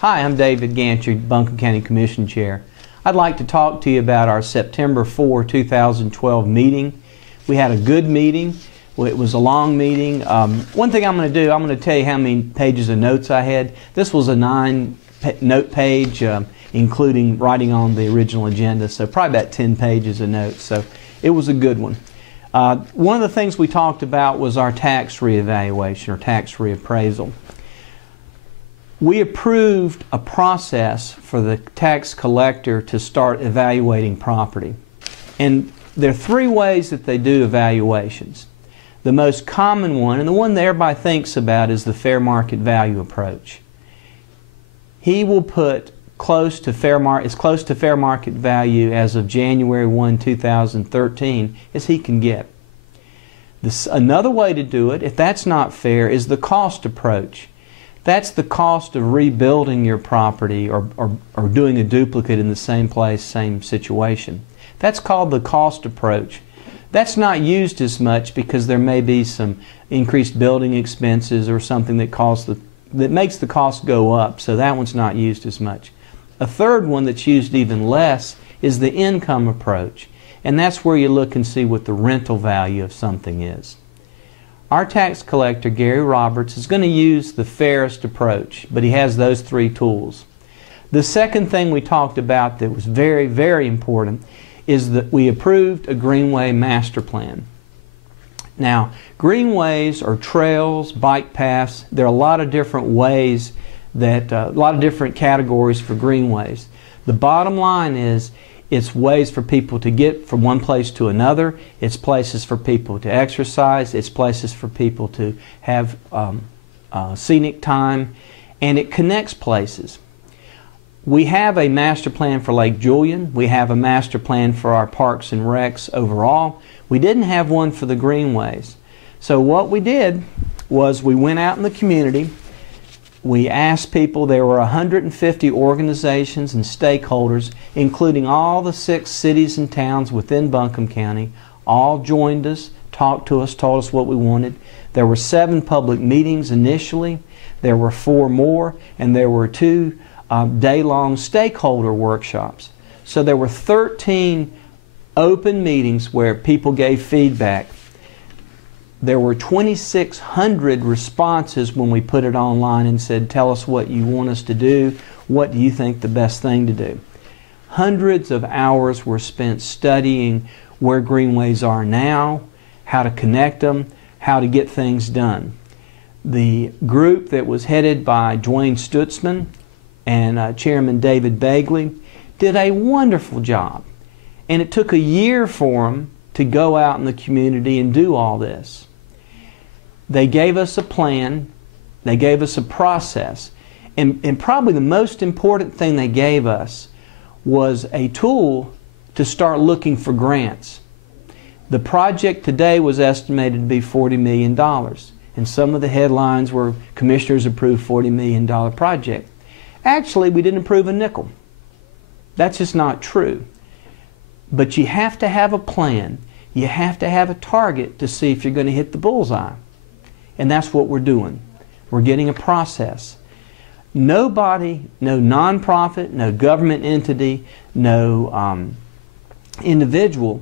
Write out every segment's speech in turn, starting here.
Hi, I'm David Gantt, your Buncombe County Commission Chair. I'd like to talk to you about our September 4, 2012 meeting. We had a good meeting. It was a long meeting. One thing I'm going to do, I'm going to tell you how many pages of notes I had. This was a 9-note page, including writing on the original agenda, so probably about 10 pages of notes. So it was a good one. One of the things we talked about was our tax reevaluation or tax reappraisal. We approved a process for the tax collector to start evaluating property. And there are three ways that they do evaluations. The most common one, and the one that everybody thinks about, is the fair market value approach. He will put as close to fair market value as of January 1, 2013 as he can get. Another way to do it, if that's not fair, is the cost approach. That's the cost of rebuilding your property or doing a duplicate in the same place, same situation. That's called the cost approach. That's not used as much because there may be some increased building expenses or something that makes the cost go up, so that one's not used as much. A third one that's used even less is the income approach, and that's where you look and see what the rental value of something is. Our tax collector, Gary Roberts, is going to use the fairest approach, but he has those three tools. The second thing we talked about that was very, very important is that we approved a Greenway master plan. Now, greenways or trails, bike paths, there are a lot of different ways a lot of different categories for greenways. The bottom line is it's ways for people to get from one place to another. It's places for people to exercise. It's places for people to have scenic time. And it connects places. We have a master plan for Lake Julian. We have a master plan for our parks and recs overall. We didn't have one for the greenways. So what we did was we went out in the community. We asked people, there were 150 organizations and stakeholders, including all the 6 cities and towns within Buncombe County, all joined us, talked to us, told us what we wanted. There were 7 public meetings initially, there were 4 more, and there were 2 day-long stakeholder workshops. So there were 13 open meetings where people gave feedback. There were 2,600 responses when we put it online and said, tell us what you want us to do, what do you think the best thing to do. Hundreds of hours were spent studying where greenways are now, how to connect them, how to get things done. The group that was headed by Dwayne Stutzman and Chairman David Bagley did a wonderful job. And it took a year for them to go out in the community and do all this. They gave us a plan, they gave us a process, and probably the most important thing they gave us was a tool to start looking for grants. The project today was estimated to be $40 million, and some of the headlines were commissioners approved $40 million project. Actually, we didn't approve a nickel. That's just not true. But you have to have a plan. You have to have a target to see if you're going to hit the bullseye. And that's what we're doing. We're getting a process. Nobody, no nonprofit, no government entity, no individual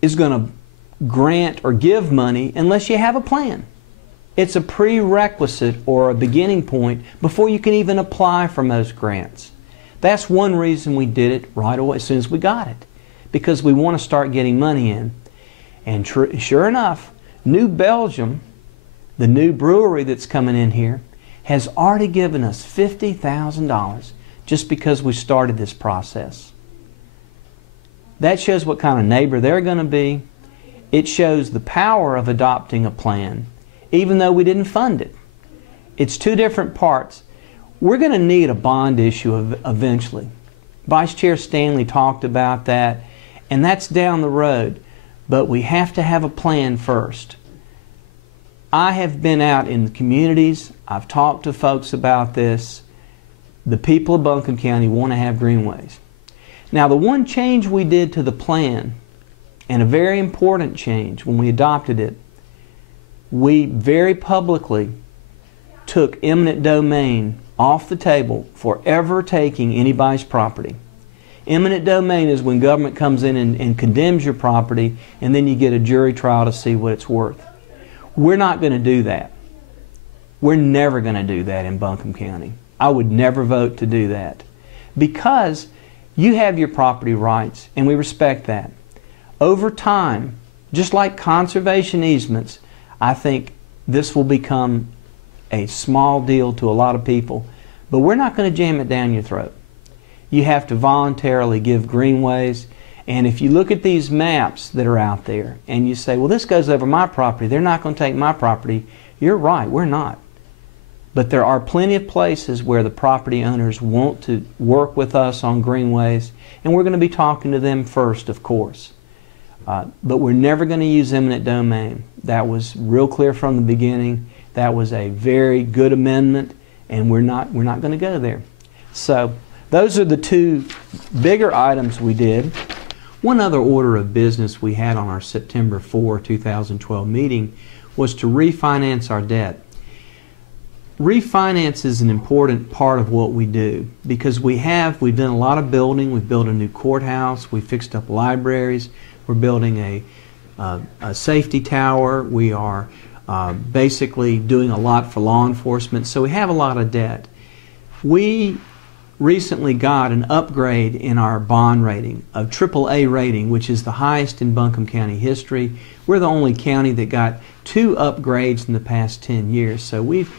is going to grant or give money unless you have a plan. It's a prerequisite or a beginning point before you can even apply for most grants. That's one reason we did it right away as soon as we got it, because we want to start getting money in. And sure enough, New Belgium, the new brewery that's coming in here, has already given us $50,000 just because we started this process. That shows what kind of neighbor they're going to be. It shows the power of adopting a plan, even though we didn't fund it. It's 2 different parts. We're going to need a bond issue eventually. Vice Chair Stanley talked about that, and that's down the road. But we have to have a plan first. I have been out in the communities. I've talked to folks about this. The people of Buncombe County want to have greenways. Now, the one change we did to the plan, and a very important change when we adopted it, we very publicly took eminent domain off the table for ever taking anybody's property. Eminent domain is when government comes in and condemns your property, and then you get a jury trial to see what it's worth. We're not going to do that. We're never going to do that in Buncombe County. I would never vote to do that, because you have your property rights, and we respect that. Over time, just like conservation easements, I think this will become a small deal to a lot of people, but we're not going to jam it down your throat. You have to voluntarily give greenways, and if you look at these maps that are out there and you say, well, this goes over my property, they're not going to take my property, you're right, we're not. But there are plenty of places where the property owners want to work with us on greenways, and we're going to be talking to them first, of course. But we're never going to use eminent domain. That was real clear from the beginning. That was a very good amendment, and we're not going to go there. So those are the two bigger items we did. One other order of business we had on our September 4, 2012 meeting was to refinance our debt. Refinance is an important part of what we do, because we've done a lot of building. We've built a new courthouse. We fixed up libraries. We're building a safety tower. We are basically doing a lot for law enforcement. So we have a lot of debt. We recently got an upgrade in our bond rating, a AAA rating, which is the highest in Buncombe County history. We're the only county that got 2 upgrades in the past 10 years. So we've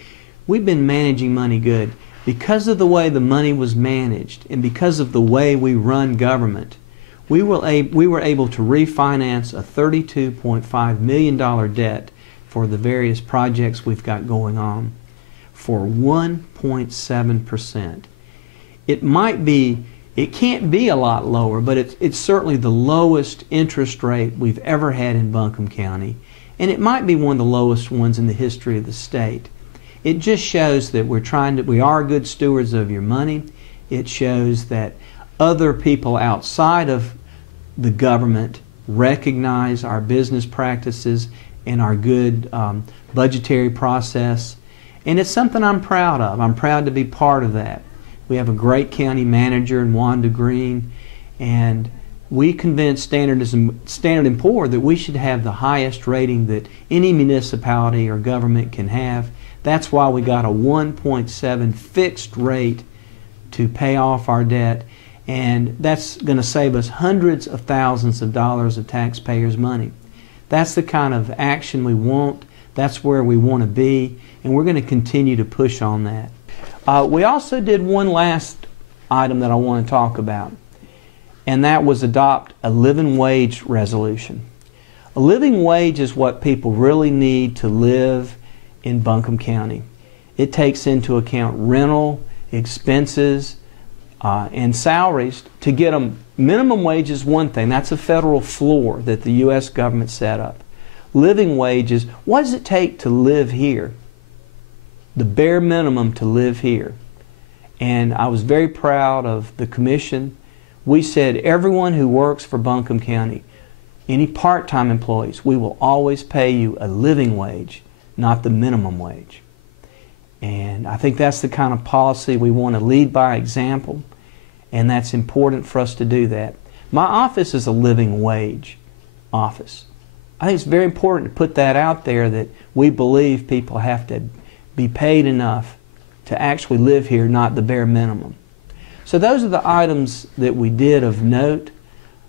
been managing money good. Because of the way the money was managed and because of the way we run government, we were able to refinance a $32.5 million debt for the various projects we've got going on for 1.7%. It can't be a lot lower, but it's certainly the lowest interest rate we've ever had in Buncombe County, and it might be one of the lowest ones in the history of the state. It just shows that we are good stewards of your money. It shows that other people outside of the government recognize our business practices and our good budgetary process. And it's something I'm proud of. I'm proud to be part of that. We have a great county manager in Wanda Green, and we convinced Standard & Poor's that we should have the highest rating that any municipality or government can have. That's why we got a 1.7 fixed rate to pay off our debt, and that's going to save us hundreds of thousands of dollars of taxpayers' money. That's the kind of action we want. That's where we want to be, and we're going to continue to push on that. We also did one last item that I want to talk about, and that was adopt a living wage resolution. A living wage is what people really need to live in Buncombe County. It takes into account rental, expenses, and salaries. To get them, minimum wage is one thing. That's a federal floor that the U.S. government set up. Living wages, what does it take to live here? The bare minimum to live here. And I was very proud of the commission. We said everyone who works for Buncombe County, any part-time employees, we will always pay you a living wage, not the minimum wage. And I think that's the kind of policy we want to lead by example, and that's important for us to do that. My office is a living wage office. I think it's very important to put that out there, that we believe people have to be paid enough to actually live here, not the bare minimum. So those are the items that we did of note.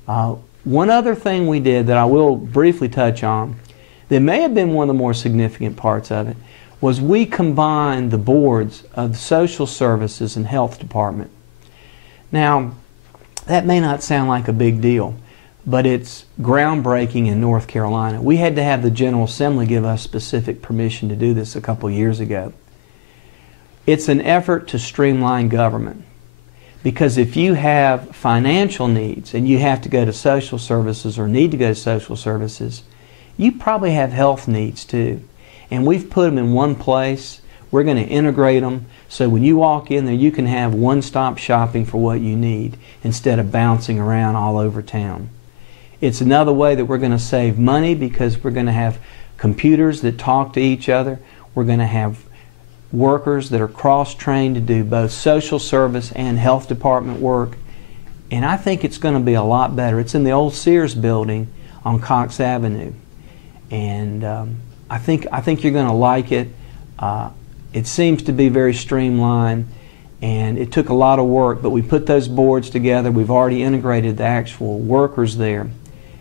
One other thing we did that I will briefly touch on, that may have been one of the more significant parts of it, was we combined the boards of the Social Services and Health Department. Now, that may not sound like a big deal, but it's groundbreaking in North Carolina. We had to have the General Assembly give us specific permission to do this a couple years ago. It's an effort to streamline government, because if you have financial needs and you have to go to social services or need to go to social services, you probably have health needs too. And we've put them in one place. We're going to integrate them so when you walk in there, you can have one-stop shopping for what you need instead of bouncing around all over town. It's another way that we're going to save money, because we're going to have computers that talk to each other. We're going to have workers that are cross-trained to do both social service and health department work. And I think it's going to be a lot better. It's in the old Sears building on Cox Avenue. And I think you're going to like it. It seems to be very streamlined, and it took a lot of work, but we put those boards together. We've already integrated the actual workers there.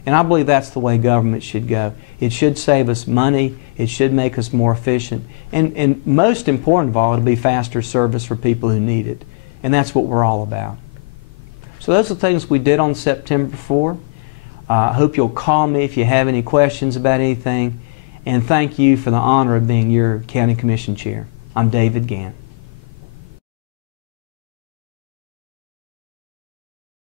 And I believe that's the way government should go. It should save us money. It should make us more efficient. And most important of all, it'll be faster service for people who need it. And that's what we're all about. So those are the things we did on September 4. I hope you'll call me if you have any questions about anything. And thank you for the honor of being your County Commission Chair. I'm David Gantt.